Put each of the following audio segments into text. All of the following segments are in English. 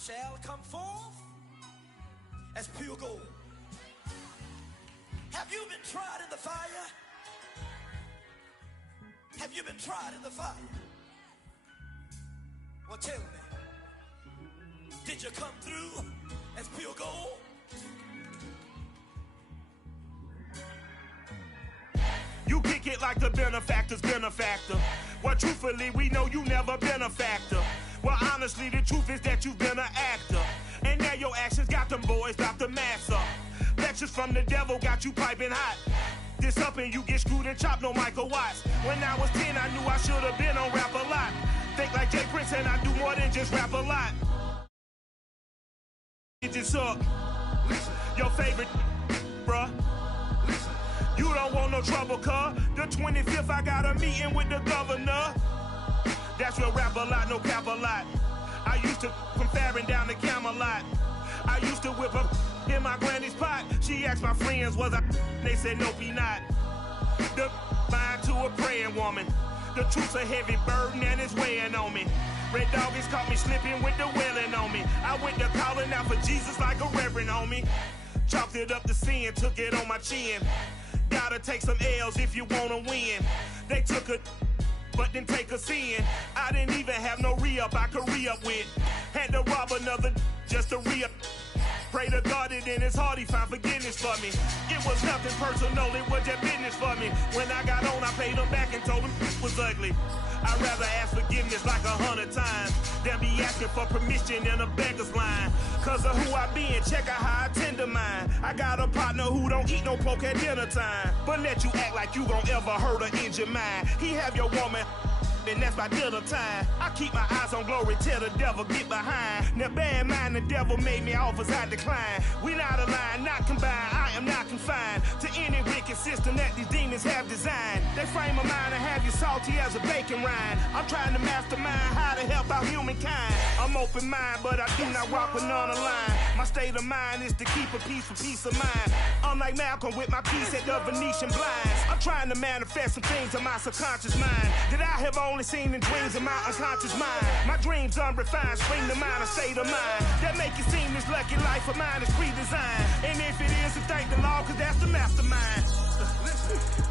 shall come forth as pure gold. Have you been tried in the fire? Have you been tried in the fire? Well, tell me, did you come through as pure gold? You kick it like the benefactor's benefactor. Well, truthfully, we know you never been a factor. Well, honestly, the truth is that you've been an actor. And now your actions got them boys drop the mask up. Lectures from the devil got you piping hot. This up and you get screwed and chopped, no Michael Watts. When I was 10, I knew I should have been on rap a lot. Think like Jay Prince and I do more than just rap a lot. It just up. Your favorite, bruh. You don't want no trouble, cuz. The 25th, I got a meeting with the governor. That's real rap a lot, no cap a lot. I used to from Farron down to Camelot. I used to whip up in my granny's pot. She asked my friends, was I? They said, nope, he not. The mind to a praying woman. The truth's a heavy burden and it's weighing on me. Red doggies caught me slipping with the wailing on me. I went to calling out for Jesus like a reverend homie. Chopped it up to sin, took it on my chin. Gotta take some L's if you wanna win. They took a but didn't take a sin. I didn't even have no re-up I could re-up with. Had to rob another just to re-up. Pray to God it in his heart he found forgiveness for me. It was nothing personal, it was just business for me. When I got on, I paid him back and told him it was ugly. I'd rather ask forgiveness like 100 times than be asking for permission in a beggar's line. Cause of who I be and check out how I tend to mine. I got a partner who don't eat no pork at dinner time, but let you act like you gon' ever hurt or injure mine. He have your woman and that's my dinner time. I keep my eyes on glory till the devil get behind. Now bear in mind the devil made me offers I decline. We not aligned, not combined, I am not confined to any wicked system that these demons have designed. They frame a mind and have you salty as a bacon rind. I'm trying to mastermind how to help out humankind. I'm open mind, but I do not walk with none line. My state of mind is to keep a peace for peace of mind. I'm like Malcolm with my piece at the Venetian blinds. I'm trying to manifest some things in my subconscious mind that I have only seen in dreams in my unconscious mind. My dreams unrefined, spring to mind, a state of mind that make it seem this lucky life of mine is pre-designed. And if it is, to thank the Lord, cause that's the mastermind.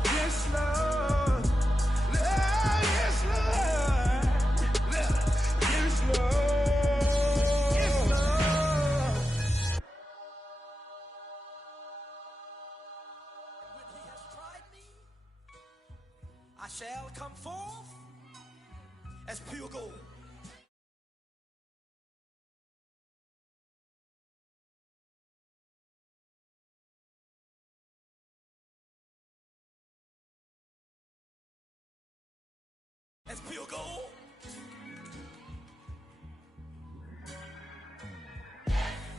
Yes, Lord. Yes, Lord. Yes, Lord. Yes, Lord. When he has tried me, I shall come forth as pure gold. As pure gold.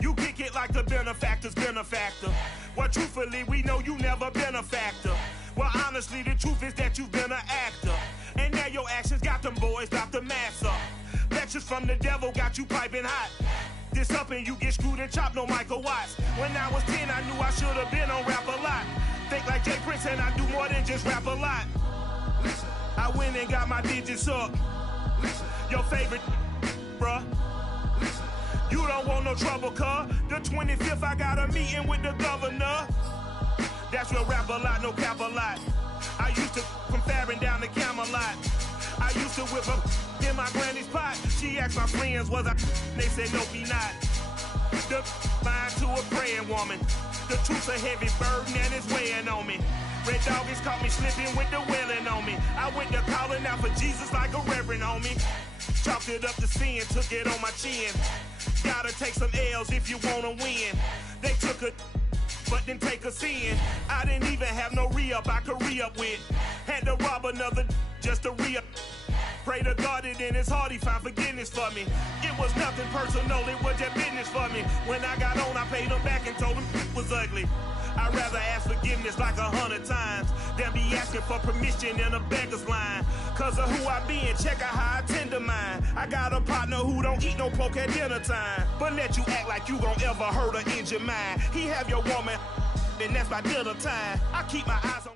You kick it like the benefactor's benefactor. Well, truthfully, we know you never been a factor. Well, honestly, the truth is that you've been an actor. And now your actions got them boys drop the mask up. Lectures from the devil got you piping hot. This up and you get screwed and chopped, no Michael Watts. When I was 10, I knew I should have been on rap a lot. Think like Jay Prince and I do more than just rap a lot. I went and got my digits up. Your favorite, bruh. You don't want no trouble, cuz. The 25th, I got a meeting with the governor. That's real rap a lot, no cap a lot. I used to from Farron down to Camelot. I used to whip up in my granny's pot. She asked my friends, was I? They said, nope, he not. The mind to a praying woman. The truth's a heavy burden and it's weighing on me. Red doggies caught me slipping with the wailing on me. I went to calling out for Jesus like a reverend homie. Chopped it up to sin, took it on my chin. Gotta take some L's if you wanna win. They took a but didn't take a sin. I didn't even have no re-up I could re-up with. Had to rob another just to re-up. Pray to God it in his heart he found forgiveness for me. It was nothing personal, it was just business for me. When I got on, I paid him back and told him it was ugly. I'd rather ask forgiveness like 100 times than be asking for permission in a beggar's line. Cause of who I be and check out how I tend to mine. I got a partner who don't eat no pork at dinner time, but let you act like you gon' ever hurt or injure mine. He have your woman and that's my dinner time. I keep my eyes on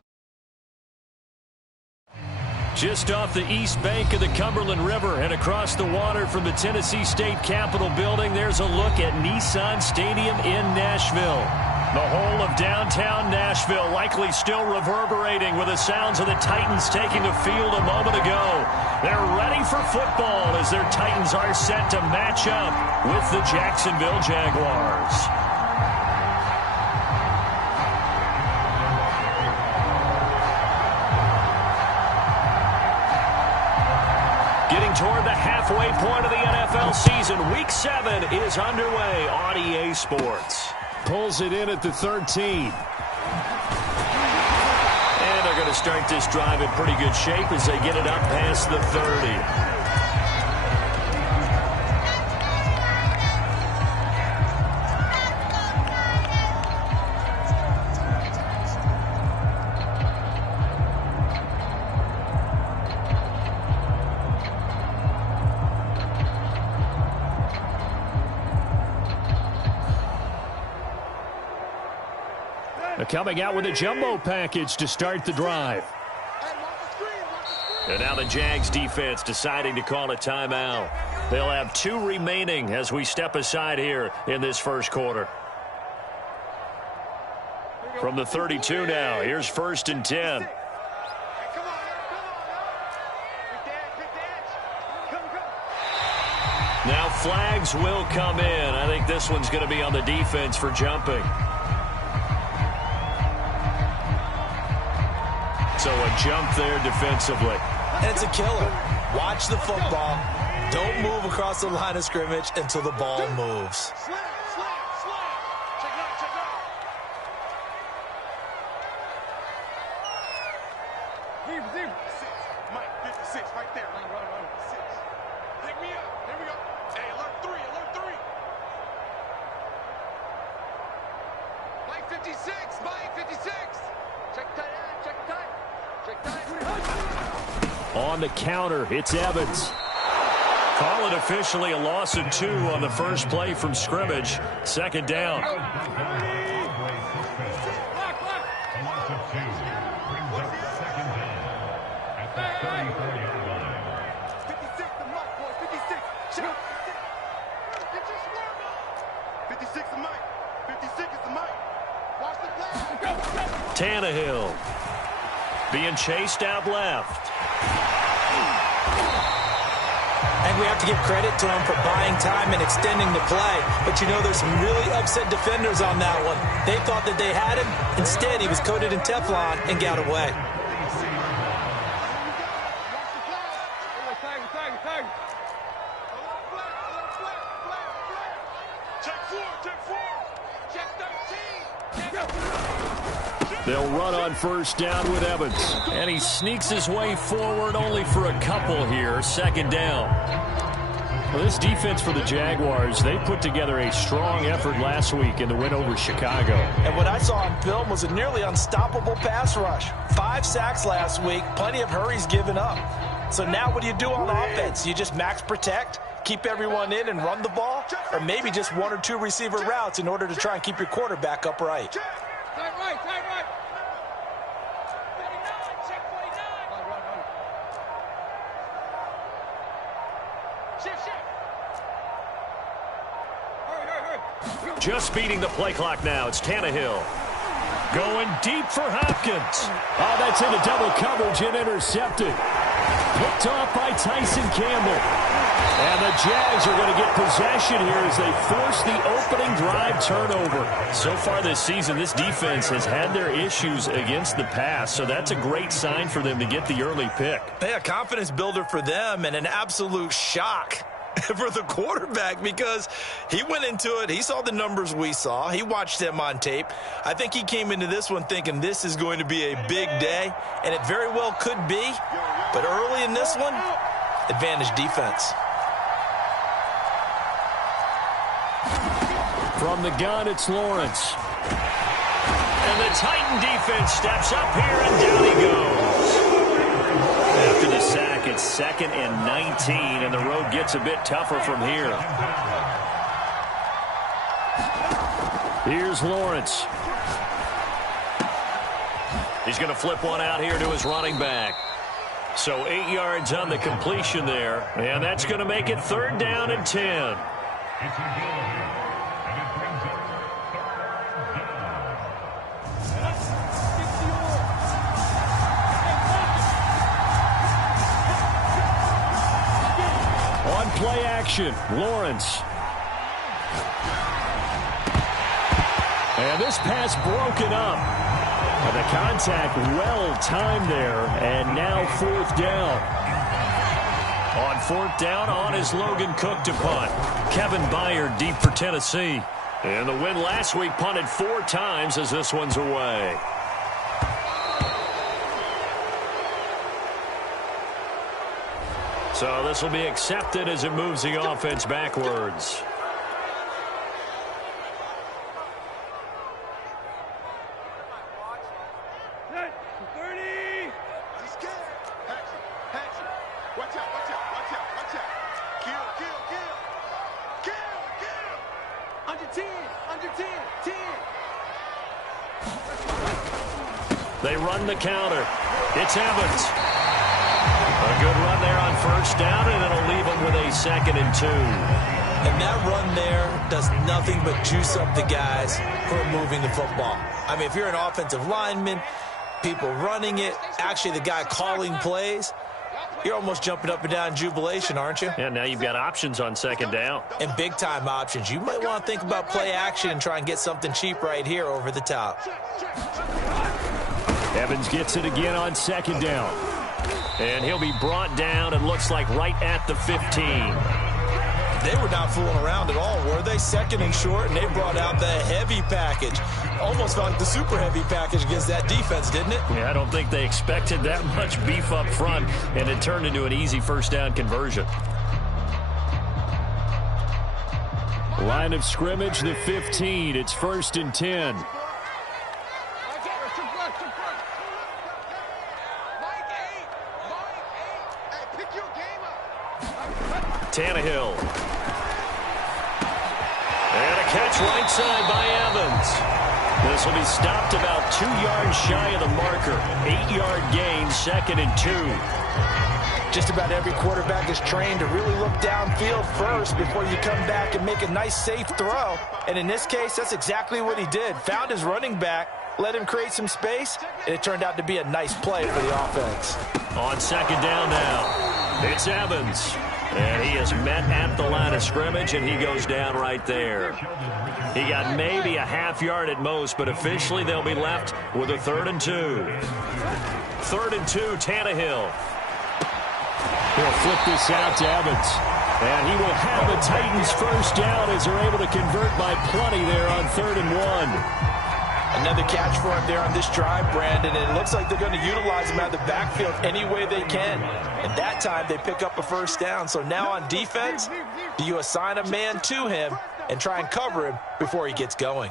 Just off the east bank of the Cumberland River and across the water from the Tennessee State Capitol building, there's a look at Nissan Stadium in Nashville. The whole of downtown Nashville likely still reverberating with the sounds of the Titans taking the field a moment ago. They're ready for football as their Titans are set to match up with the Jacksonville Jaguars. Getting toward the halfway point of the NFL season, Week 7 is underway on EA Sports. Pulls it in at the 13. And they're going to start this drive in pretty good shape as they get it up past the 30. Coming out with a jumbo package to start the drive. And now the Jags defense deciding to call a timeout. They'll have 2 remaining as we step aside here in this first quarter. From the 32 now, here's 1st and 10. Now flags will come in. I think this one's going to be on the defense for jumping. So a jump there defensively. And it's a killer. Watch the football. Don't move across the line of scrimmage until the ball moves. Mike, 56, right there. Run, 6. Pick me up. Here we go. Hey, alert 3, alert 3. Mike, 56, Mike, 56. Check tight end, check tight. On the counter, it's Evans. Call it officially a loss of 2 on the first play from scrimmage. 2nd down. Tannehill being chased out left. And we have to give credit to him for buying time and extending the play. But you know, there's some really upset defenders on that one. They thought that they had him. Instead, he was coated in Teflon and got away. They'll run on 1st down with Evans. And he sneaks his way forward only for a couple here. 2nd down. Well, this defense for the Jaguars, they put together a strong effort last week in the win over Chicago. And what I saw on film was a nearly unstoppable pass rush. 5 sacks last week, plenty of hurries given up. So now what do you do on offense? You just max protect, keep everyone in and run the ball? Or maybe just 1 or 2 receiver routes in order to try and keep your quarterback upright? Tight right. 49, check 49. Shift. Just beating the play clock now. It's Tannehill. Going deep for Hopkins. Oh, that's into double coverage and intercepted. Picked off by Tyson Campbell. And the Jags are going to get possession here as they force the opening drive turnover. So far this season, this defense has had their issues against the pass, so that's a great sign for them to get the early pick. Yeah, confidence builder for them and an absolute shock for the quarterback because he went into it. He saw the numbers we saw. He watched them on tape. I think he came into this one thinking this is going to be a big day, and it very well could be. But early in this one, advantage defense. From the gun, it's Lawrence. And the Titan defense steps up here, and down he goes. After the sack, it's 2nd and 19, and the road gets a bit tougher from here. Here's Lawrence. He's going to flip one out here to his running back. So 8 yards on the completion there, and that's going to make it 3rd down and 10. On play action, Lawrence. And this pass broken up. And the contact well-timed there, and now 4th down. On 4th down, on is Logan Cook to punt. Kevin Byard deep for Tennessee. And the win last week punted 4 times as this one's away. So this will be accepted as it moves the offense backwards. They run the counter. It's Evans. A good run there on 1st down, and it'll leave them with a 2nd and 2. And that run there does nothing but juice up the guys who are moving the football. I mean, if you're an offensive lineman, people running it, actually the guy calling plays, you're almost jumping up and down in jubilation, aren't you? And now you've got options on 2nd down. And big-time options. You might want to think about play action and try and get something cheap right here over the top. Evans gets it again on 2nd down. And he'll be brought down, and looks like right at the 15. They were not fooling around at all, were they? 2nd and short, and they brought out the heavy package. Almost felt like the super heavy package against that defense, didn't it? Yeah, I don't think they expected that much beef up front, and it turned into an easy 1st down conversion. Line of scrimmage, the 15. It's 1st and 10. Tannehill. And a catch right side by Evans. This will be stopped about 2 yards shy of the marker. 8-yard gain, 2nd and 2. Just about every quarterback is trained to really look downfield first before you come back and make a nice, safe throw. And in this case, that's exactly what he did. Found his running back, let him create some space, and it turned out to be a nice play for the offense. On 2nd down now, it's Evans. And he is met at the line of scrimmage, and he goes down right there. He got maybe a half yard at most, but officially they'll be left with a 3rd and 2. 3rd and 2, Tannehill. He'll flip this out to Evans. And he will have the Titans 1st down as they're able to convert by plenty there on 3rd and 1. Another catch for him there on this drive, Brandon, and it looks like they're going to utilize him out of the backfield any way they can. And that time they pick up a 1st down. So now on defense, do you assign a man to him and try and cover him before he gets going?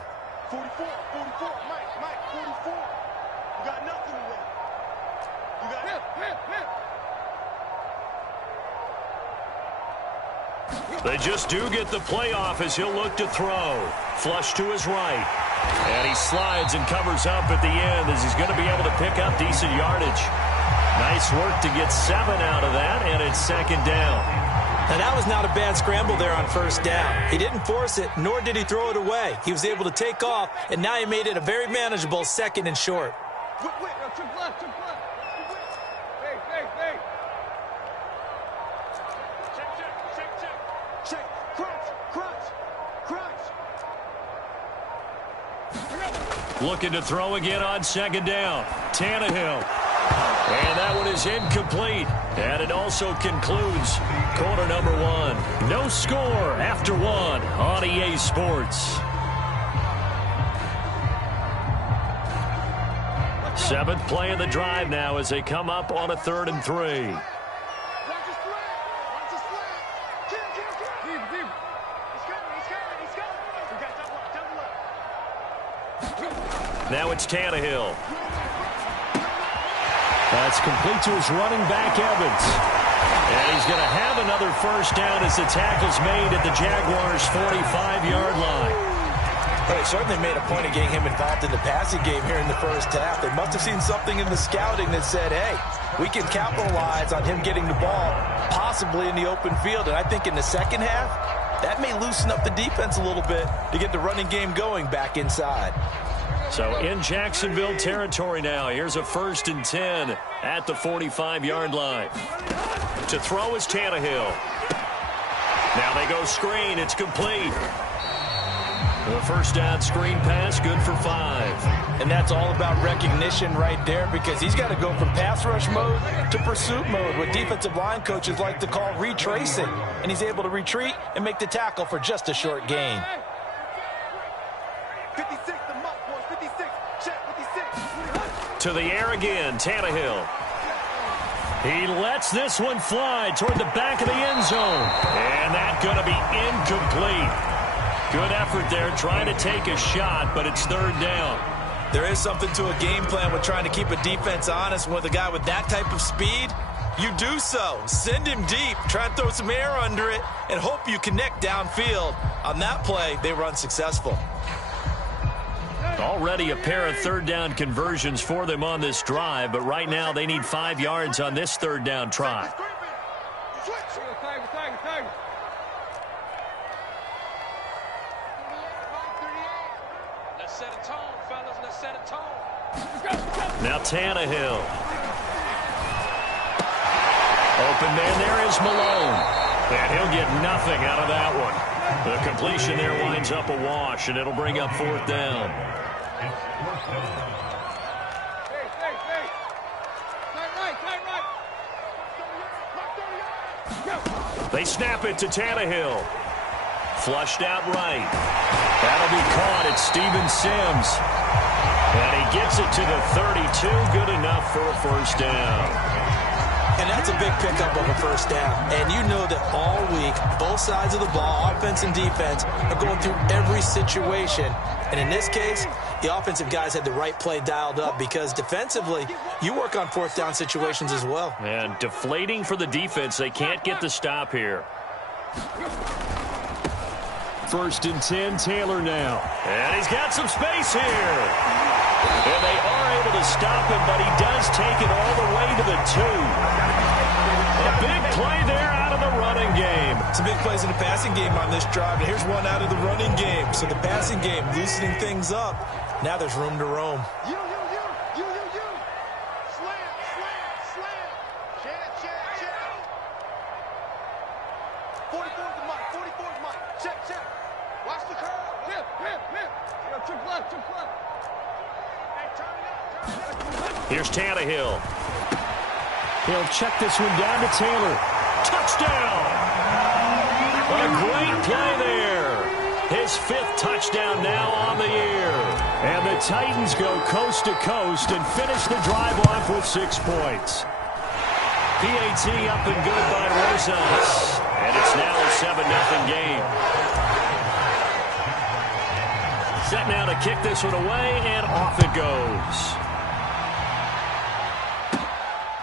44, Mike, 44. You got nothing to win. You got They just do get the playoff as he'll look to throw. Flush to his right. And he slides and covers up at the end as he's going to be able to pick up decent yardage. Nice work to get 7 out of that, and it's 2nd down. Now, that was not a bad scramble there on 1st down. He didn't force it, nor did he throw it away. He was able to take off, and now he made it a very manageable 2nd and short. Looking to throw again on 2nd down. Tannehill. And that one is incomplete. And it also concludes quarter number 1. No score after 1 on EA Sports. 7th play of the drive now as they come up on a 3rd and 3. Now it's Tannehill. That's complete to his running back, Evans. And he's going to have another 1st down as the tackle's made at the Jaguars' 45-yard line. Well, they certainly made a point of getting him involved in the passing game here in the first half. They must have seen something in the scouting that said, hey, we can capitalize on him getting the ball possibly in the open field. And I think in the second half, that may loosen up the defense a little bit to get the running game going back inside. So in Jacksonville territory now, here's a 1st and 10 at the 45-yard line. To throw is Tannehill. Now they go screen. It's complete. The first down screen pass, good for 5. And that's all about recognition right there, because he's got to go from pass rush mode to pursuit mode, what defensive line coaches like to call retracing. And he's able to retreat and make the tackle for just a short gain. 56, the muck, boys, 56, check 56. To the air again, Tannehill. He lets this one fly toward the back of the end zone. And that's going to be incomplete. Good effort there, trying to take a shot, but it's 3rd down. There is something to a game plan with trying to keep a defense honest. With a guy with that type of speed, you do so. Send him deep, try and throw some air under it, and hope you connect downfield. On that play, they were unsuccessful. Already a pair of 3rd down conversions for them on this drive, but right now they need 5 yards on this 3rd down try. Let's set a tone, fellas. Let's set a tone. Now Tannehill. Open man there is Malone. And he'll get nothing out of that one. The completion there winds up a wash, and it'll bring up 4th down. They snap it to Tannehill. Flushed out right. That'll be caught at Steven Sims. And he gets it to the 32. Good enough for a 1st down. And that's a big pickup of a 1st down. And you know that all week, both sides of the ball, offense and defense, are going through every situation. And in this case, the offensive guys had the right play dialed up, because defensively, you work on 4th down situations as well. And deflating for the defense. They can't get the stop here. 1st and 10, Taylor now. And he's got some space here. And they are able to stop him, but he does take it all the way to the 2. A big play there out of the running game. Some big plays in the passing game on this drive, and here's one out of the running game. So the passing game loosening things up. Now there's room to roam. You. Slam. Check. 44's the mic, 44's mic. Check. Watch the curl. Hip. Trip left. Hey, turn it up. Here's Tannehill. He'll check this one down to Taylor. Touchdown! What a great play there. His 5th touchdown now on the year. And the Titans go coast to coast and finish the drive off with 6 points. PAT up and good by Rosas. And it's now a 7-0 game. Set now to kick this one away, and off it goes.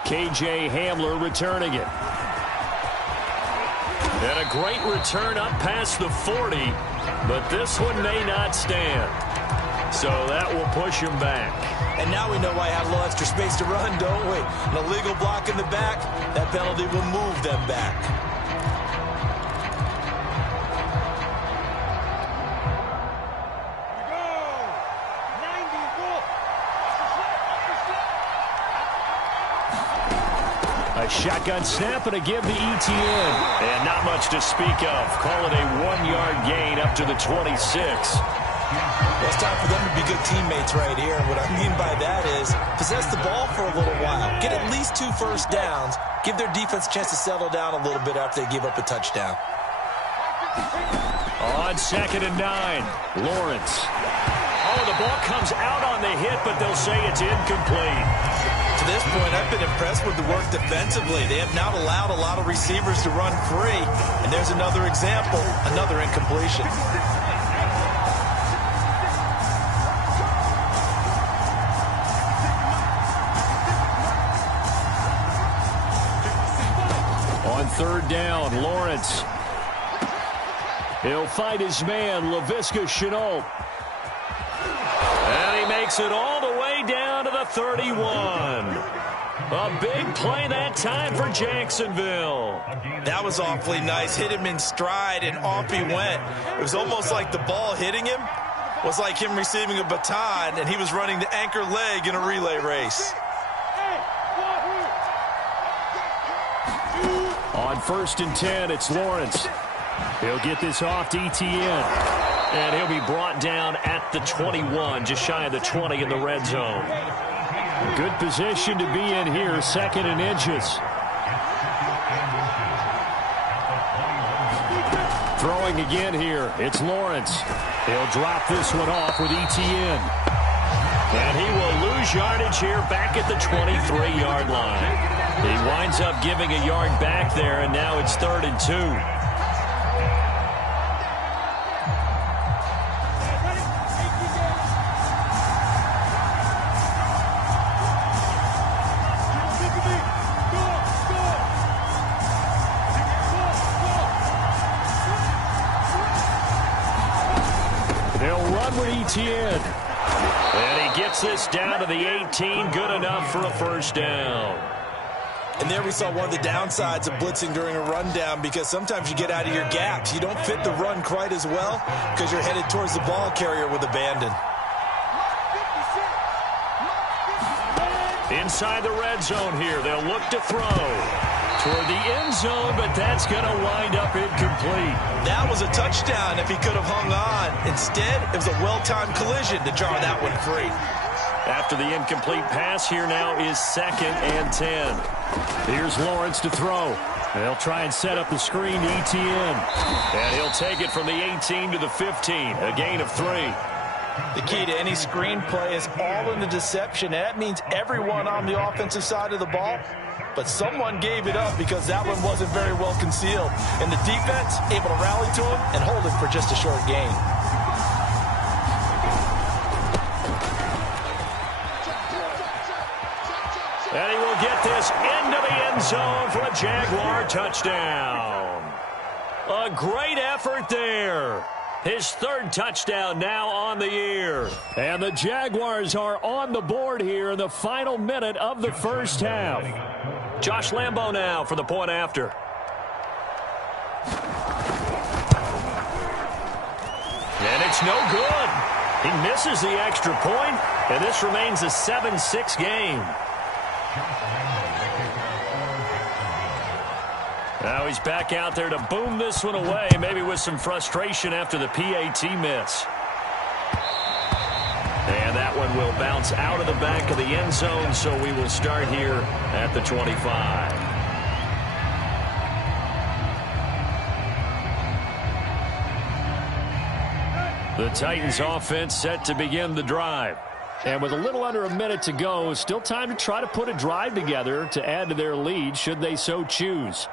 KJ Hamler returning it. And a great return up past the 40, but this one may not stand. So that will push him back. And now we know why he had a little extra space to run, don't we? An illegal block in the back, that penalty will move them back. A shotgun snap and a give to ETN. And not much to speak of. Call it a 1-yard gain up to the 26. Well, it's time for them to be good teammates right here. And what I mean by that is possess the ball for a little while. Get at least 2 first downs. Give their defense a chance to settle down a little bit after they give up a touchdown. On 2nd and 9, Lawrence. Oh, the ball comes out on the hit, but they'll say it's incomplete. To this point, I've been impressed with the work defensively. They have not allowed a lot of receivers to run free. And there's another example, another incompletion. On 3rd down, Lawrence. He'll fight his man, Laviska Shenault. takes it all the way down to the 31. A big play that time for Jacksonville. That was awfully nice. Hit him in stride, and off he went. It was almost like the ball hitting him was like him receiving a baton, and he was running the anchor leg in a relay race. On 1st and 10, it's Lawrence. He'll get this off to Etienne. And he'll be brought down at the 21, just shy of the 20 in the red zone. Good position to be in here, 2nd and inches. Throwing again here, it's Lawrence. He'll drop this one off with Etienne. And he will lose yardage here back at the 23-yard line. He winds up giving a yard back there, and now it's 3rd and 2. Etienne. And he gets this down to the 18. Good enough for a first down. And there we saw one of the downsides of blitzing during a rundown, because sometimes you get out of your gaps. You don't fit the run quite as well because you're headed towards the ball carrier with abandon. Inside the red zone here, they'll look to throw toward the end zone, but that's going to wind up incomplete. That was a touchdown if he could have hung on. Instead, it was a well-timed collision to jar that one free. After the incomplete pass, here now is 2nd and 10. Here's Lawrence to throw. They'll try and set up the screen to Etienne. And he'll take it from the 18 to the 15, a gain of 3. The key to any screen play is all in the deception. That means everyone on the offensive side of the ball, but someone gave it up because that one wasn't very well concealed. And the defense able to rally to him and hold it for just a short gain. And he will get this into the end zone for a Jaguar touchdown. A great effort there. His 3rd touchdown now on the year. And the Jaguars are on the board here in the final minute of the first half. Josh Lambo now for the point after. And it's no good. He misses the extra point, and this remains a 7-6 game. Now he's back out there to boom this one away, maybe with some frustration after the PAT miss. And that one will bounce out of the back of the end zone, so we will start here at the 25. The Titans offense set to begin the drive. And with a little under a minute to go, still time to try to put a drive together to add to their lead should they so choose.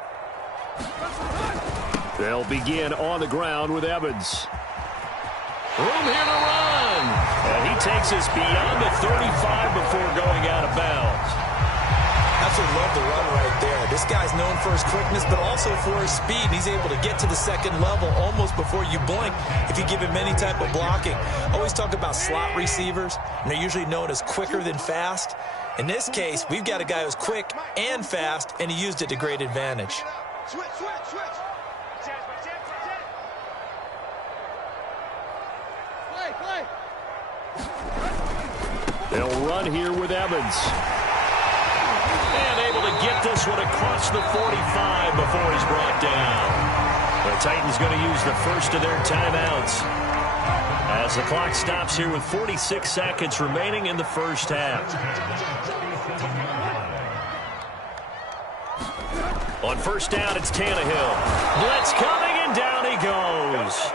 They'll begin on the ground with Evans. Room here to run. And he takes us beyond the 35 before going out of bounds. Absolutely love the run right there. This guy's known for his quickness, but also for his speed. He's able to get to the 2nd level almost before you blink if you give him any type of blocking. Always talk about slot receivers, and they're usually known as quicker than fast. In this case, we've got a guy who's quick and fast, and he used it to great advantage. Switch. Play. They'll run here with Evans. And able to get this one across the 45 before he's brought down. The Titans going to use the first of their timeouts as the clock stops here with 46 seconds remaining in the first half. On first down, it's Tannehill. Blitz coming, and down he goes.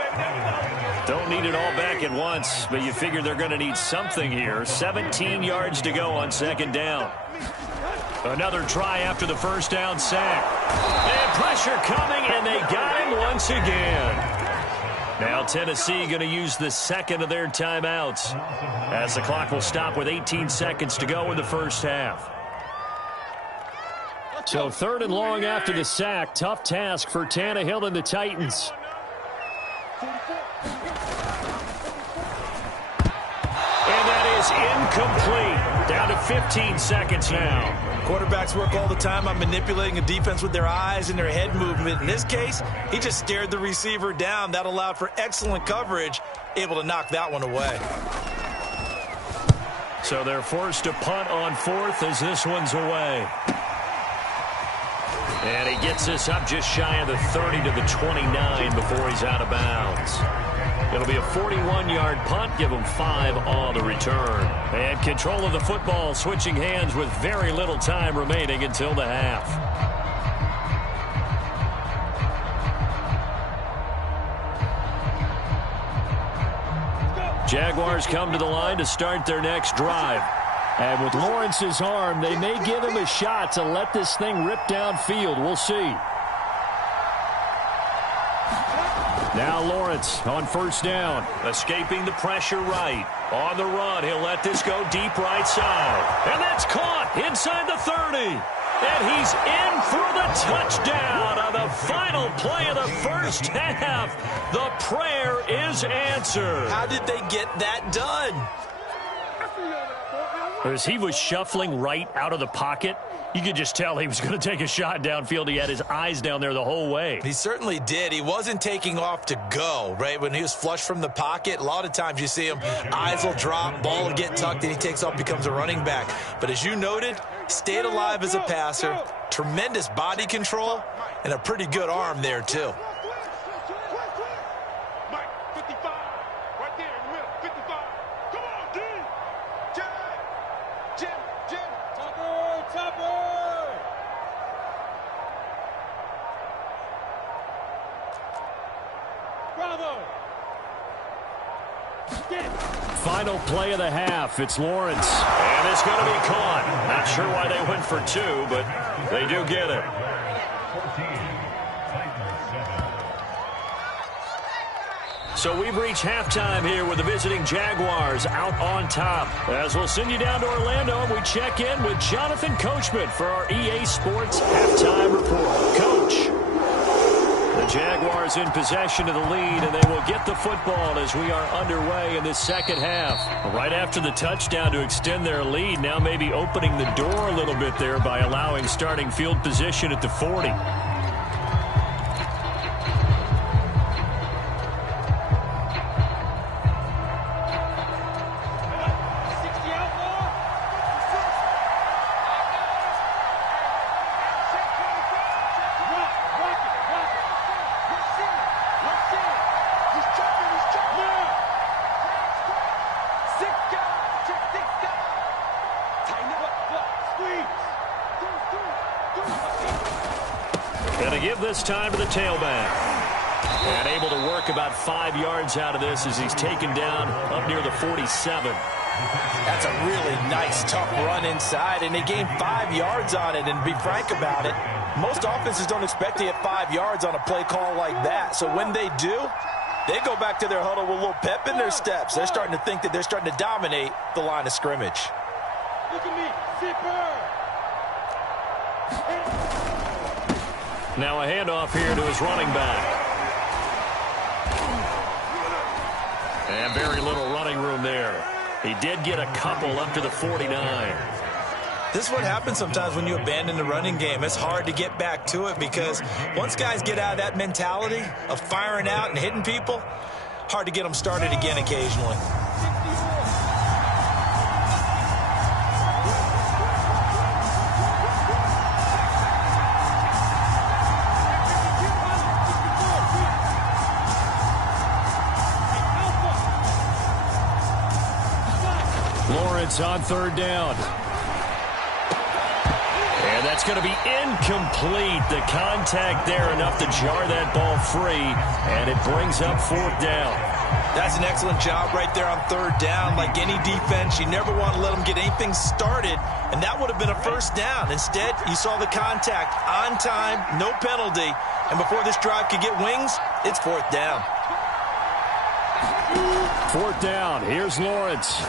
Don't need it all back at once, but you figure they're going to need something here. 17 yards to go on 2nd down. Another try after the first down sack. And pressure coming, and they got him once again. Now Tennessee going to use the 2nd of their timeouts as the clock will stop with 18 seconds to go in the first half. So 3rd and long after the sack. Tough task for Tannehill and the Titans. And that is incomplete. Down to 15 seconds now. Quarterbacks work all the time on manipulating a defense with their eyes and their head movement. In this case, he just stared the receiver down. That allowed for excellent coverage, able to knock that one away. So they're forced to punt on fourth as this one's away. And he gets this up just shy of the 30 to the 29 before he's out of bounds. It'll be a 41-yard punt, give him 5 on the return. And control of the football switching hands with very little time remaining until the half. Jaguars come to the line to start their next drive. And with Lawrence's arm, they may give him a shot to let this thing rip downfield. We'll see. Now Lawrence on first down. Escaping the pressure right. On the run, he'll let this go deep right side. And that's caught inside the 30. And he's in for the touchdown on the final play of the first half. The prayer is answered. How did they get that done? As he was shuffling right out of the pocket, you could just tell he was going to take a shot downfield. He had his eyes down there the whole way. He certainly did. He wasn't taking off to go, right? When he was flush from the pocket, a lot of times you see him, eyes will drop, ball will get tucked, and he takes off, becomes a running back. But as you noted, stayed alive as a passer, tremendous body control, and a pretty good arm there, too. Final play of the half. It's Lawrence. And it's going to be caught. Not sure why they went for 2, but they do get it. So we've reached halftime here with the visiting Jaguars out on top. As we'll send you down to Orlando, and we check in with Jonathan Coachman for our EA Sports Halftime Report. Coach. The Jaguars in possession of the lead, and they will get the football as we are underway in this second half. Right after the touchdown to extend their lead, now maybe opening the door a little bit there by allowing starting field position at the 40. Time to the tailback. And able to work about 5 yards out of this as he's taken down up near the 47. That's a really nice, tough run inside, and they gained 5 yards on it. And to be frank about it, most offenses don't expect to get 5 yards on a play call like that. So when they do, they go back to their huddle with a little pep in their steps. They're starting to think that they're starting to dominate the line of scrimmage. Look at me, zipper. Now a handoff here to his running back. And very little running room there. He did get a couple up to the 49. This is what happens sometimes when you abandon the running game. It's hard to get back to it because once guys get out of that mentality of firing out and hitting people, hard to get them started again occasionally. Lawrence on third down. And that's going to be incomplete. The contact there enough to jar that ball free, and it brings up fourth down. That's an excellent job right there on third down. Like any defense, you never want to let them get anything started, and that would have been a first down. Instead, you saw the contact on time, no penalty, and before this drive could get wings, it's fourth down. Fourth down. Here's Lawrence.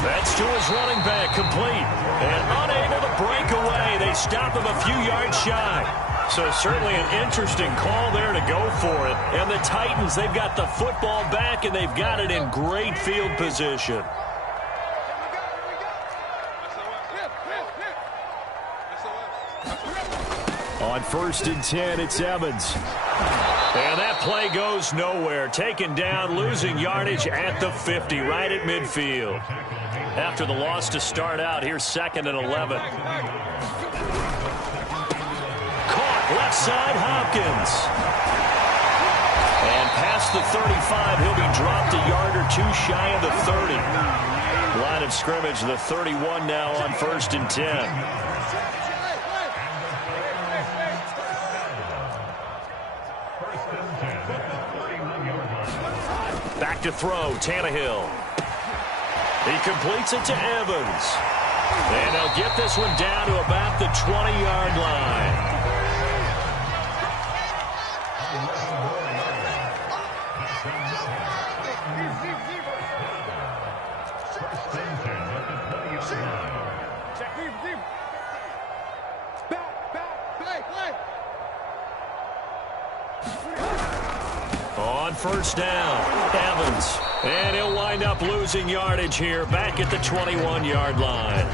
That's to his running back, complete. And unable to break away. They stop him a few yards shy. So certainly an interesting call there to go for it. And the Titans, they've got the football back, and they've got it in great field position. On 1st and 10, it's Evans. And that play goes nowhere. Taken down, losing yardage at the 50, right at midfield. After the loss to start out, here's 2nd and 11. Caught left side, Hopkins. And past the 35, he'll be dropped a yard or two shy of the 30. Line of scrimmage, the 31 now on 1st and 10. Back to throw, Tannehill. He completes it to Evans. And they'll get this one down to about the 20-yard line. On 1st down, Evans. And he'll wind up losing yardage here back at the 21-yard line.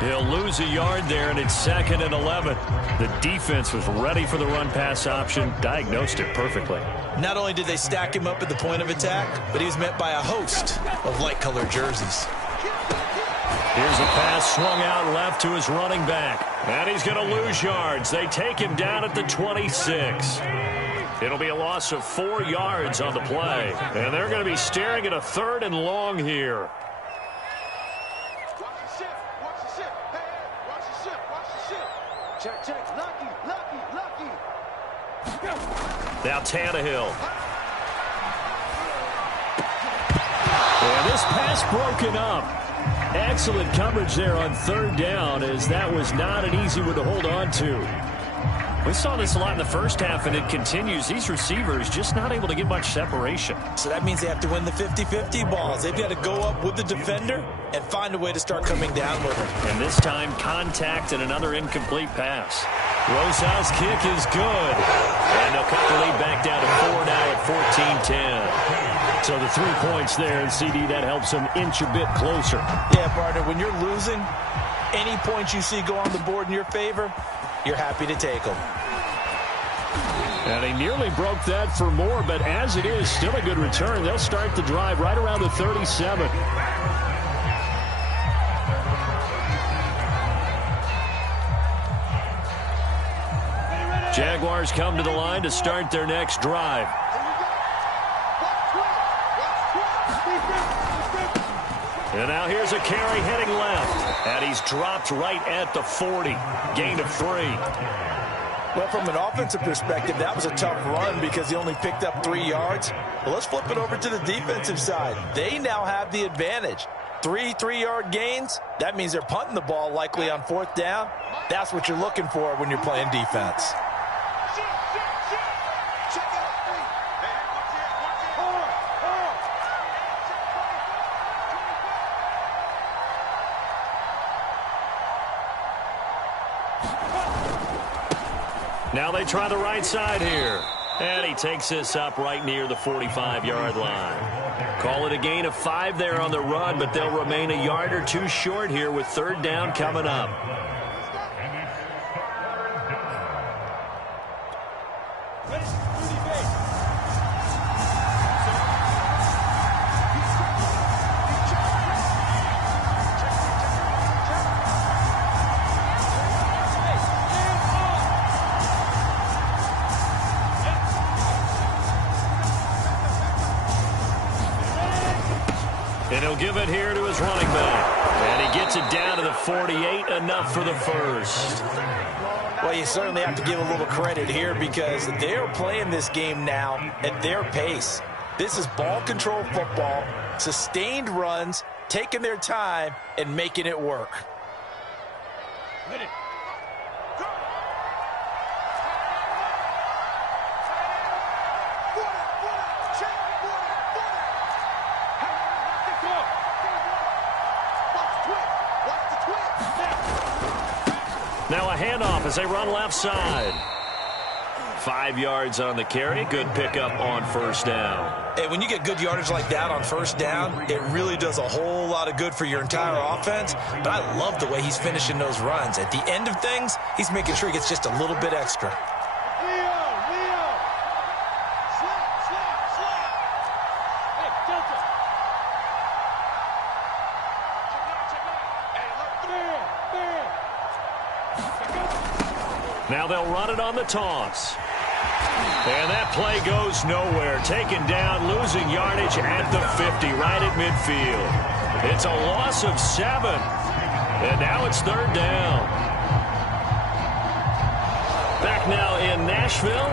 He'll lose a yard there, and it's 2nd and 11. The defense was ready for the run-pass option, diagnosed it perfectly. Not only did they stack him up at the point of attack, but he was met by a host of light-colored jerseys. Here's a pass swung out left to his running back. And he's going to lose yards. They take him down at the 26. It'll be a loss of 4 yards on the play. And they're going to be staring at a 3rd and long here. Watch the shift. Watch the shift. Hey, watch the shift. Watch the shift. Check, check. Lucky. Now Tannehill. And this pass broken up. Excellent coverage there on 3rd down, as that was not an easy one to hold on to. We saw this a lot in the first half, and it continues. These receivers just not able to get much separation. So that means they have to win the 50-50 balls. They've got to go up with the defender and find a way to start coming down with him. And this time, contact and another incomplete pass. Rosau's kick is good. And they'll cut the lead back down to 4 now at 14-10. So the 3 points there, and CD, that helps them inch a bit closer. Yeah, partner, when you're losing, any points you see go on the board in your favor, you're happy to take them. And he nearly broke that for more, but as it is, still a good return. They'll start the drive right around the 37. Jaguars come to the line to start their next drive. And now here's a carry heading left. And he's dropped right at the 40. Gain of 3. Well, from an offensive perspective, that was a tough run because he only picked up 3 yards. Well, let's flip it over to the defensive side. They now have the advantage. 3 3-yard gains. That means they're punting the ball likely on 4th down. That's what you're looking for when you're playing defense. Now they try the right side here. And he takes this up right near the 45-yard line. Call it a gain of 5 there on the run, but they'll remain a yard or 2 short here with 3rd down coming up. And he'll give it here to his running back. And he gets it down to the 48, enough for the first. Well, you certainly have to give a little credit here because they're playing this game now at their pace. This is ball control football, sustained runs, taking their time, and making it work. Now a handoff as they run left side. 5 yards on the carry. Good pickup on 1st down. Hey, when you get good yardage like that on first down, it really does a whole lot of good for your entire offense. But I love the way he's finishing those runs. At the end of things, he's making sure he gets just a little bit extra. Leo! Slap! Hey, Delta! Check it out! Now they'll run it on the toss. And that play goes nowhere. Taken down, losing yardage at the 50, right at midfield. It's a loss of 7. And now it's third down. Back now in Nashville.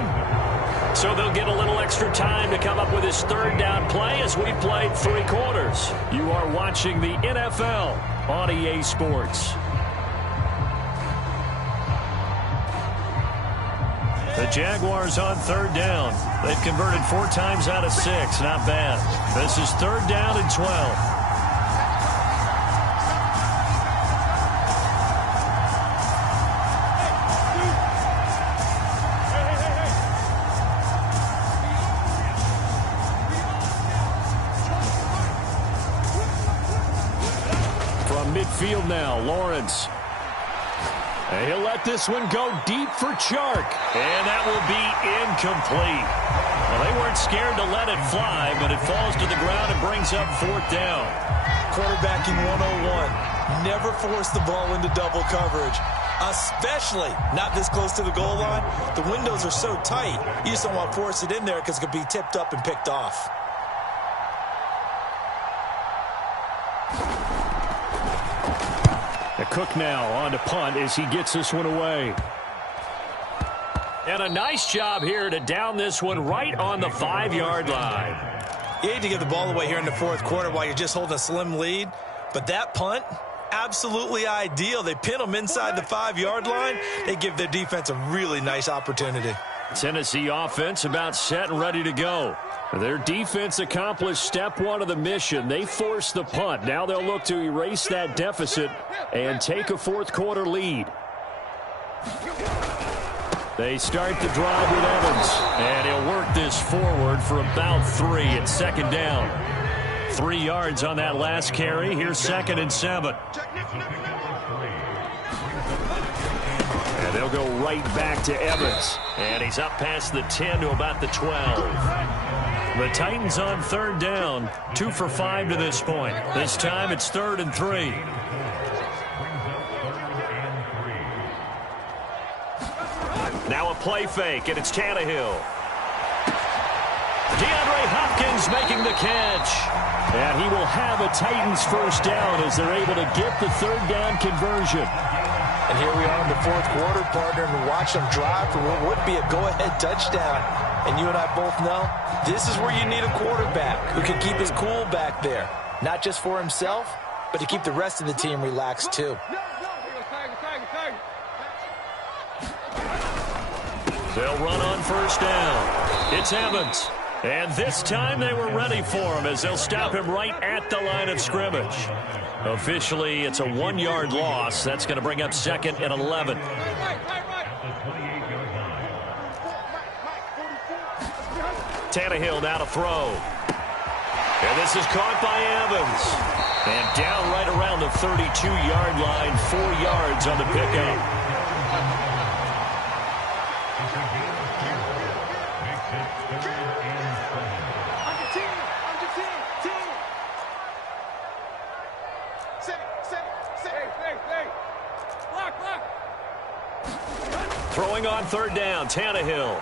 So they'll get a little extra time to come up with his third down play as we've played 3 quarters. You are watching the NFL on EA Sports. The Jaguars on third down. They've converted 4 times out of 6. Not bad. This is third down and 12. From midfield now, Lawrence. And he'll let this one go deep for Chark. And that will be incomplete. Well, they weren't scared to let it fly, but it falls to the ground and brings up fourth down. Quarterbacking 101. Never force the ball into double coverage, especially not this close to the goal line. The windows are so tight, you just don't want to force it in there because it could be tipped up and picked off. Cook now on to punt as he gets this one away. And a nice job here to down this one right on the 5-yard line. You hate to give the ball away here in the fourth quarter while you're just holding a slim lead, but that punt, absolutely ideal. They pin them inside the 5-yard line. They give their defense a really nice opportunity. Tennessee offense about set and ready to go. Their defense accomplished step 1 of the mission. They forced the punt. Now they'll look to erase that deficit and take a fourth quarter lead. They start the drive with Evans, and he'll work this forward for about 3 at second down. 3 yards on that last carry. Here's 2nd and 7. And they'll go right back to Evans, and he's up past the 10 to about the 12. The Titans on third down, 2 for 5 to this point. This time it's 3rd and 3. Now a play fake, and it's Tannehill. DeAndre Hopkins making the catch. And he will have a Titans first down as they're able to get the third down conversion. And here we are in the fourth quarter, partner, and watch them drive for what would be a go-ahead touchdown. And you and I both know this is where you need a quarterback who can keep his cool back there. Not just for himself, but to keep the rest of the team relaxed too. They'll run on first down. It's Evans. And this time they were ready for him as they'll stop him right at the line of scrimmage. Officially, it's a 1-yard loss. That's going to bring up 2nd and 11. Tannehill now to throw. And this is caught by Evans. And down right around the 32-yard line, 4 yards on the pickup. Throwing on third down, Tannehill.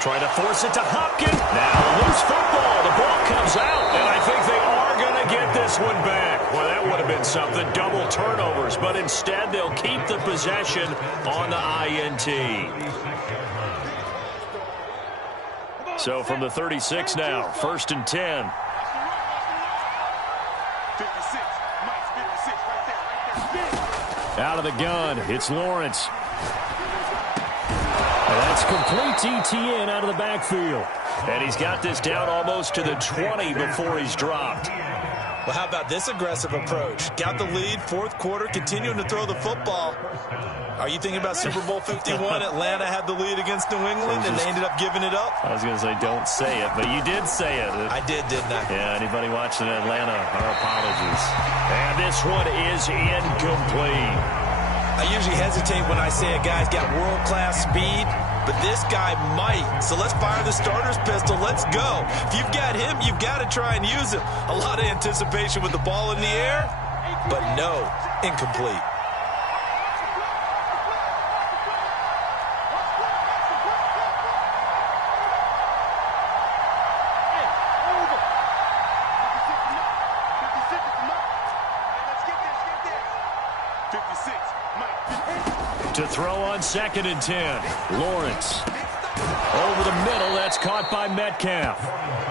Trying to force it to Hopkins. Now loose football. The ball comes out, and I think they are going to get this one back. Well, that would have been something. Double turnovers, but instead they'll keep the possession on the INT. So from the 36 now, 1st and 10. Out of the gun, it's Lawrence. And that's complete ETN out of the backfield. And he's got this down almost to the 20 before he's dropped. Well, how about this aggressive approach? Got the lead, fourth quarter, continuing to throw the football. Are you thinking about Super Bowl 51? Atlanta had the lead against New England, and they ended up giving it up? I was going to say don't say it, but you did say it. I did, didn't I? Yeah, anybody watching Atlanta, our apologies. And this one is incomplete. I usually hesitate when I say a guy's got world-class speed, but this guy might. So let's fire the starter's pistol. Let's go. If you've got him, you've got to try and use him. A lot of anticipation with the ball in the air, but no, incomplete. To throw on 2nd and 10. Lawrence. Over the middle, that's caught by Metcalf.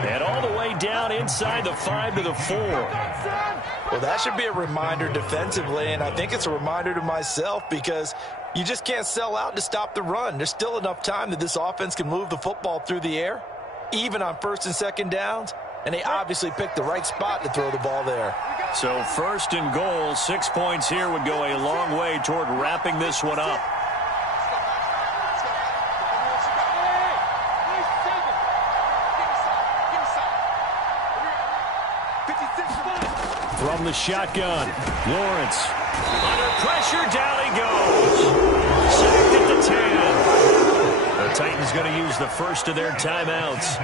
And all the way down inside the 5 to the 4. Well, that should be a reminder defensively, and I think it's a reminder to myself because you just can't sell out to stop the run. There's still enough time that this offense can move the football through the air, even on 1st and 2nd downs, and they obviously picked the right spot to throw the ball there. So 1st and goal, 6 points here would go a long way toward wrapping this one up. From the shotgun, Lawrence. Under pressure, down he goes. Sacked at the 10. The Titans going to use the first of their timeouts.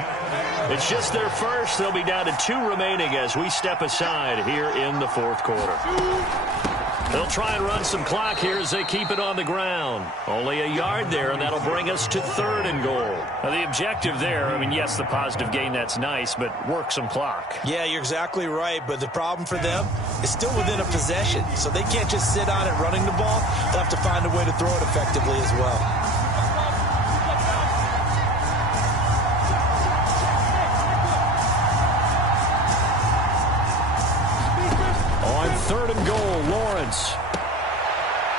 It's just their first. They'll be down to 2 remaining as we step aside here in the 4th quarter. They'll try and run some clock here as they keep it on the ground. Only a yard there, and that'll bring us to 3rd and goal. Now, the objective there, I mean, yes, the positive gain, that's nice, but work some clock. Yeah, you're exactly right, but the problem for them is still within a possession, so they can't just sit on it running the ball. They'll have to find a way to throw it effectively as well. On 3rd and goal, Lawrence.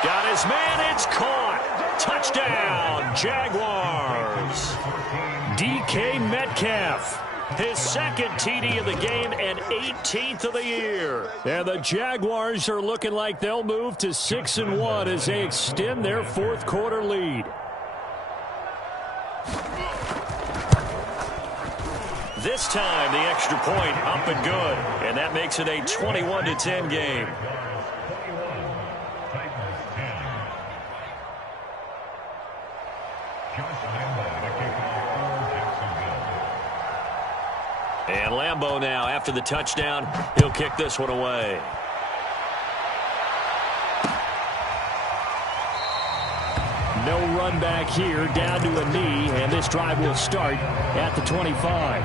Got his man, it's caught. Touchdown, Jaguars. DK Metcalf. His 2nd TD of the game and 18th of the year. And the Jaguars are looking like they'll move to 6-1 as they extend their 4th quarter lead. This time, the extra point up and good. And that makes it a 21-10 game. And Lambeau now, after the touchdown, he'll kick this one away. No run back here, down to a knee, and this drive will start at the 25.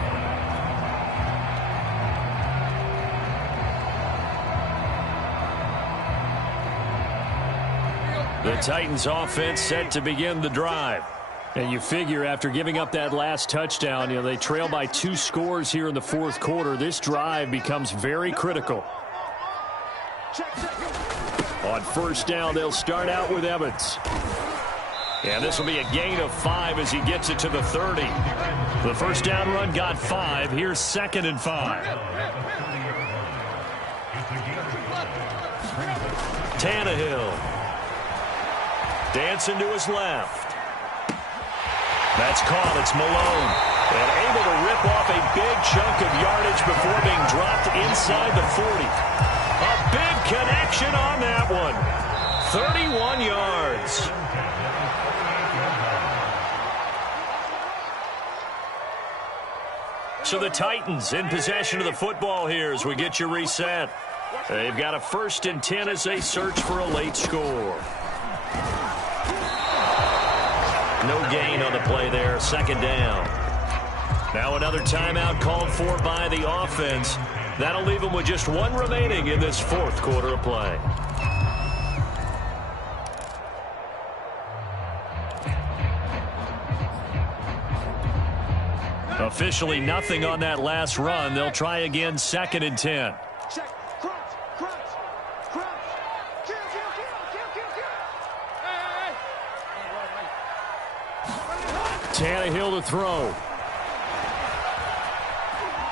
The Titans offense set to begin the drive. And you figure after giving up that last touchdown, you know, they trail by 2 scores here in the 4th quarter. This drive becomes very critical. On 1st down, they'll start out with Evans. And this will be a gain of 5 as he gets it to the 30. The 1st down run got 5. Here's 2nd and 5. Tannehill. Dancing to his left. That's caught. It's Malone. And able to rip off a big chunk of yardage before being dropped inside the 40. A big connection on that one. 31 yards. So the Titans in possession of the football here as we get you reset. They've got a 1st and 10 as they search for a late score. No gain on the play there. 2nd down. Now another timeout called for by the offense. That'll leave them with just 1 remaining in this 4th quarter of play. Officially nothing on that last run. They'll try again 2nd and 10. Tannehill to throw.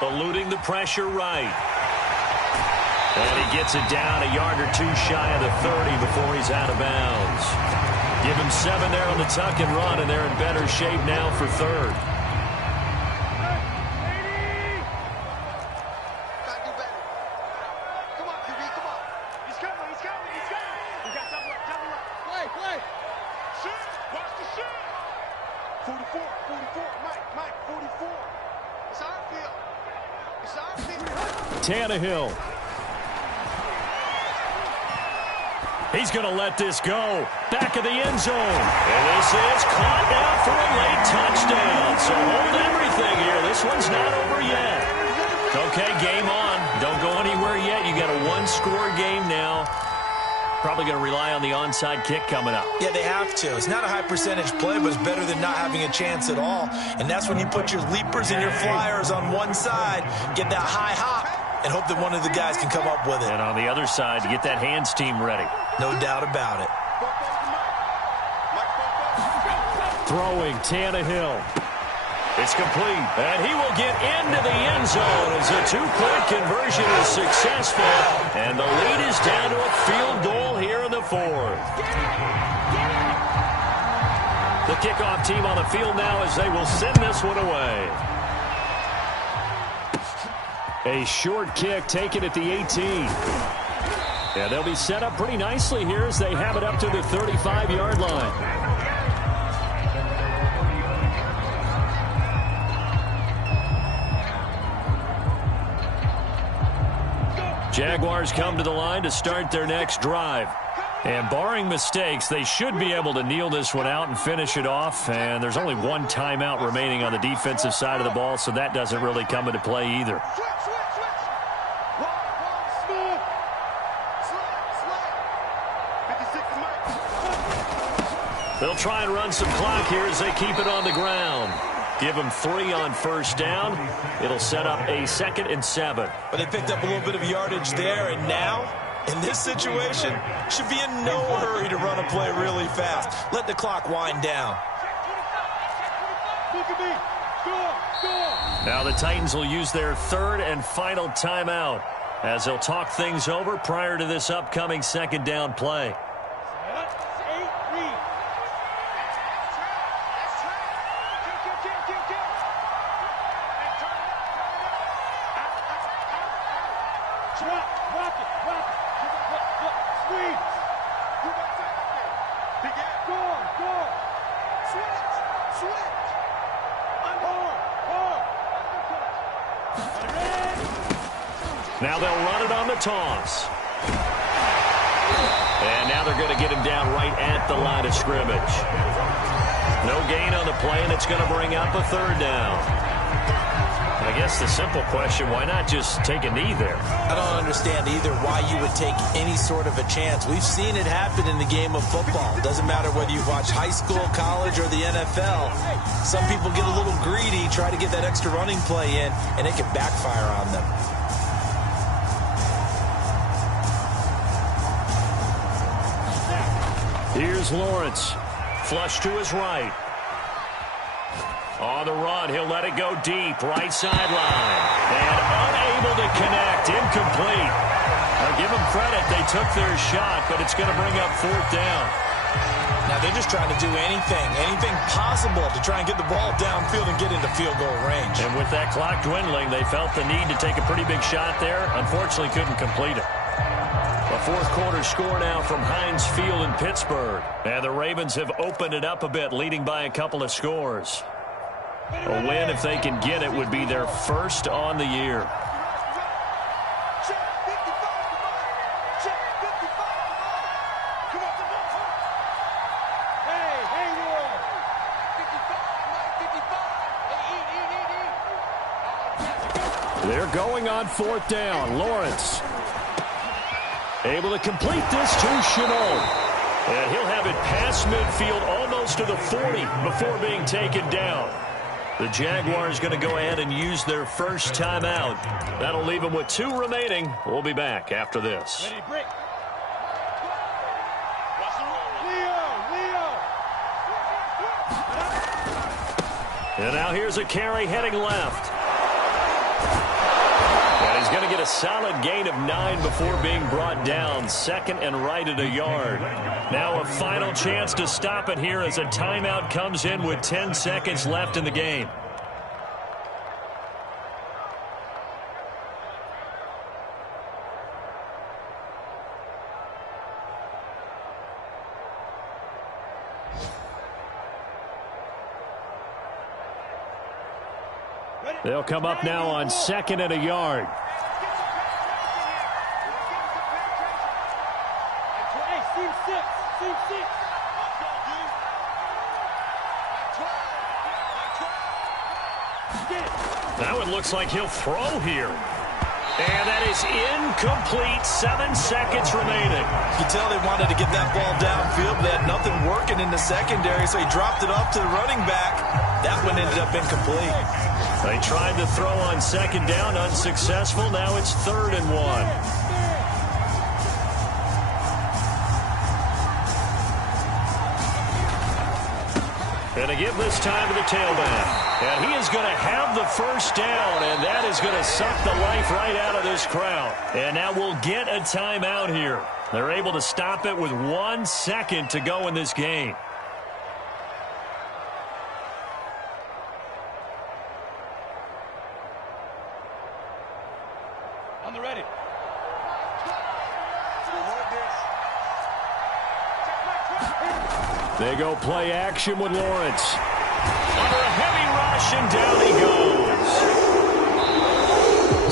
Eluding the pressure right. And he gets it down a yard or two shy of the 30 before he's out of bounds. Give him 7 there on the tuck and run, and they're in better shape now for third. Tannehill. He's going to let this go. Back of the end zone. And this is caught now for a late touchdown. So hold everything here. This one's not over yet. Okay, game on. Don't go anywhere yet. You got a one-score game now. Probably going to rely on the onside kick coming up. Yeah, they have to. It's not a high-percentage play, but it's better than not having a chance at all. And that's when you put your leapers and your flyers on one side, get that high hop, and hope that one of the guys can come up with it. And on the other side, get that hands team ready. No doubt about it. Throwing Tannehill. It's complete, and he will get into the end zone as a two-point conversion is successful, and the lead is down to a field goal here in the fourth. The kickoff team on the field now as they will send this one away. A short kick taken at the 18. And they'll be set up pretty nicely here as they have it up to the 35-yard line. Jaguars come to the line to start their next drive. And barring mistakes, they should be able to kneel this one out and finish it off. And there's only one timeout remaining on the defensive side of the ball, so that doesn't really come into play either. They'll try and run some clock here as they keep it on the ground. Give them 3 on first down. It'll set up a 2nd and 7. But they picked up a little bit of yardage there, and now, in this situation, should be in no hurry to run a play really fast. Let the clock wind down. Now the Titans will use their 3rd and final timeout as they'll talk things over prior to this upcoming 2nd down play. Now they'll run it on the toss. And now they're going to get him down right at the line of scrimmage. No gain on the play, and it's going to bring up a 3rd down. I guess the simple question, why not just take a knee there? I don't understand either why you would take any sort of a chance. We've seen it happen in the game of football. It doesn't matter whether you watch high school, college, or the NFL. Some people get a little greedy, try to get that extra running play in, and it can backfire on them. Here's Lawrence. Flush to his right. On the run, he'll let it go deep. Right sideline. And unable to connect. Incomplete. Now give them credit. They took their shot, but it's going to bring up 4th down. Now they're just trying to do anything possible to try and get the ball downfield and get into field goal range. And with that clock dwindling, they felt the need to take a pretty big shot there. Unfortunately, couldn't complete it. A 4th quarter score now from Heinz Field in Pittsburgh. And the Ravens have opened it up a bit, leading by a couple of scores. A win, if they can get it, would be their 1st on the year. They're going on 4th down. Lawrence able to complete this to Chenault. And he'll have it past midfield almost to the 40 before being taken down. The Jaguars going to go ahead and use their 1st timeout. That'll leave them with 2 remaining. We'll be back after this. And now here's a carry heading left. And He's going to get a solid gain of 9 before being brought down. 2nd and right at a yard. Now a final chance to stop it here as a timeout comes in with 10 seconds left in the game. They'll come up now on 2nd and a yard. That one looks like he'll throw here. And that is incomplete. 7 seconds remaining. You tell they wanted to get that ball downfield. They had nothing working in the secondary, so he dropped it off to the running back. That one ended up incomplete. They tried to throw on 2nd down, unsuccessful. Now it's 3rd and 1. And to give this time to the tailback. And he is going to have the first down, and that is going to suck the life right out of this crowd. And now we'll get a timeout here. They're able to stop it with 1 second to go in this game. On the ready. They go play action with Lawrence. Under a heavy rush, and down he goes.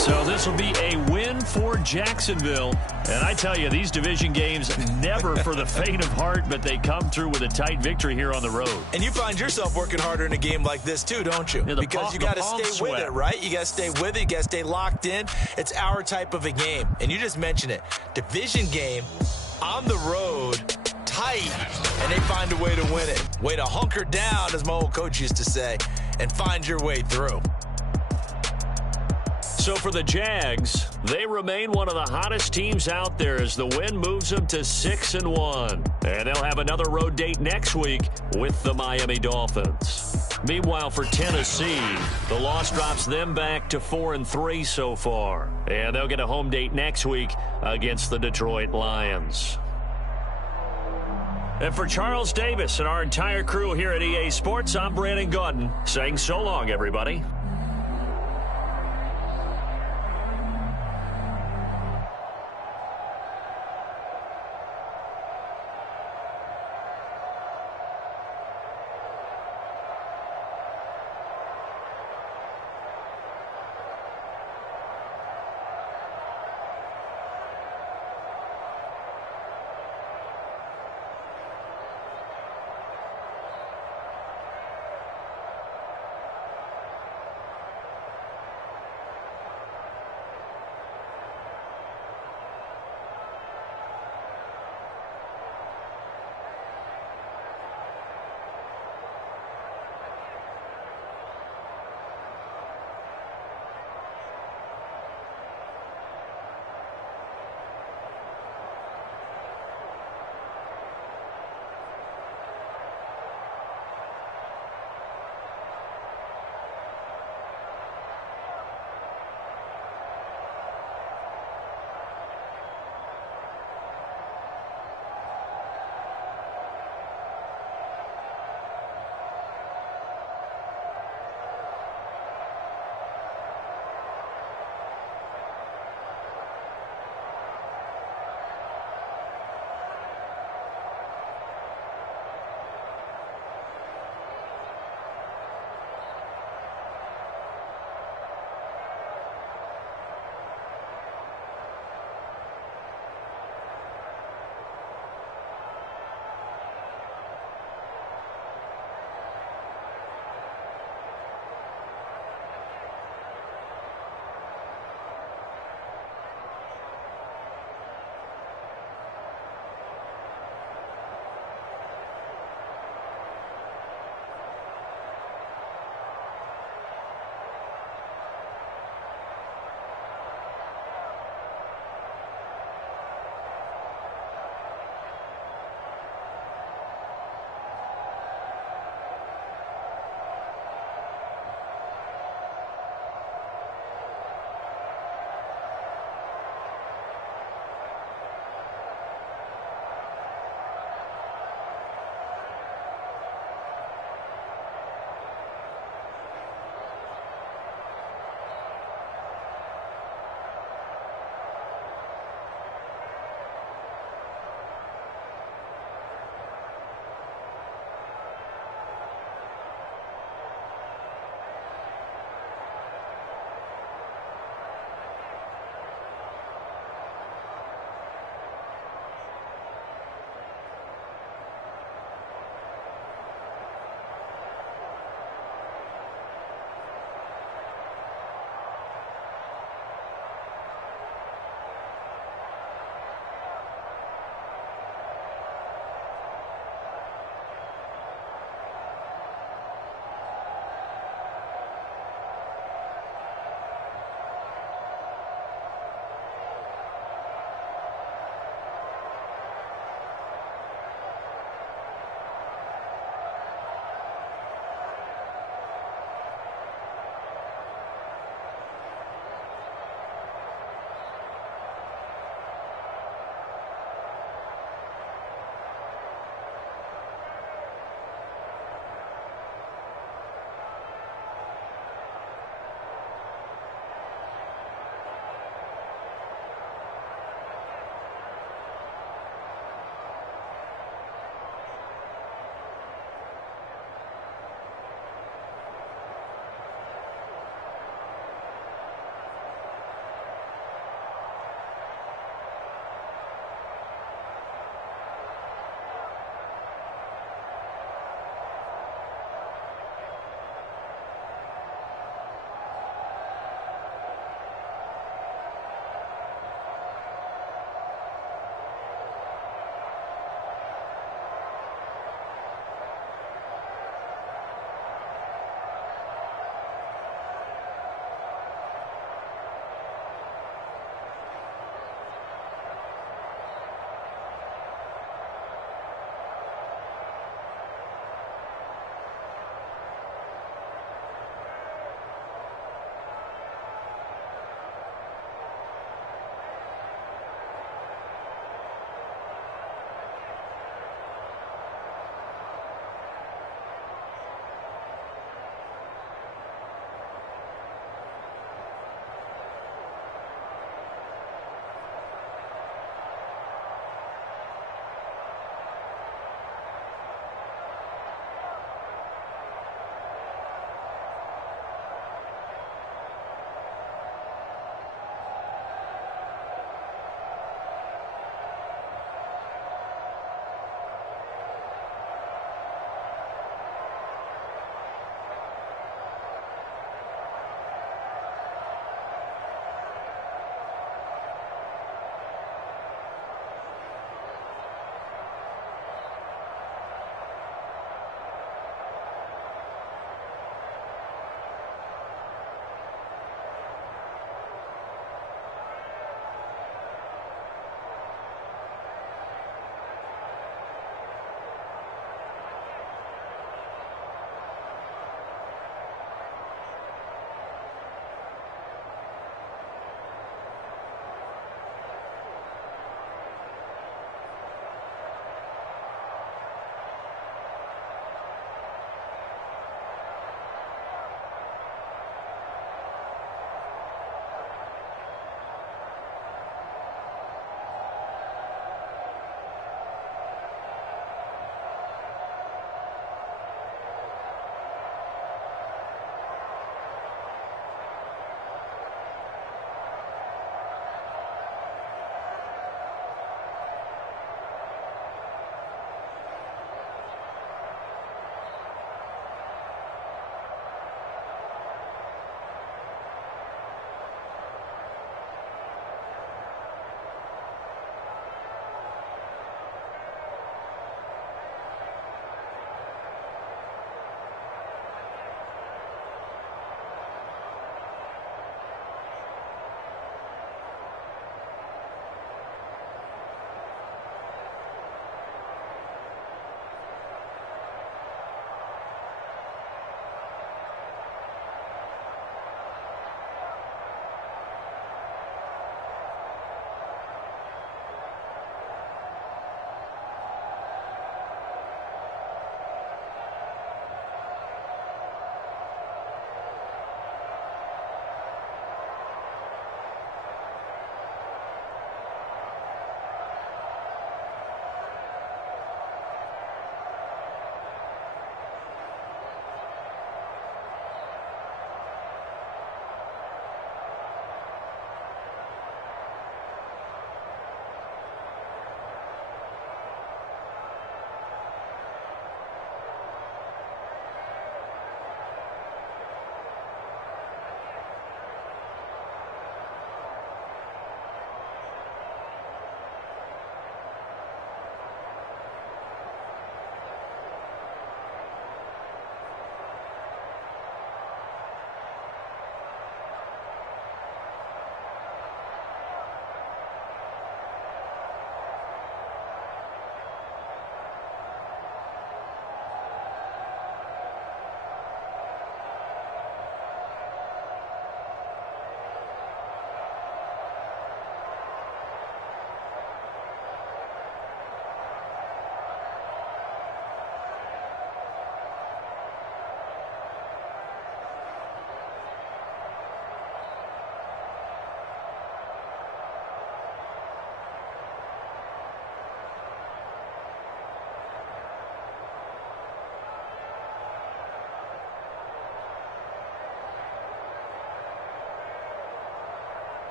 So this will be a win for Jacksonville. And I tell you, these division games, never for the faint of heart, but they come through with a tight victory here on the road. And you find yourself working harder in a game like this too, don't you? Yeah, because you got to stay with it, right? You got to stay with it. You got to stay locked in. It's our type of a game. And you just mentioned it. Division game on the road, tight, and they find a way to win it. Way to hunker down, as my old coach used to say, and find your way through. So for the Jags, they remain one of the hottest teams out there as the win moves them to 6-1. And they'll have another road date next week with the Miami Dolphins. Meanwhile, for Tennessee, the loss drops them back to 4-3 so far. And they'll get a home date next week against the Detroit Lions. And for Charles Davis and our entire crew here at EA Sports, I'm Brandon Gaudin saying so long, everybody.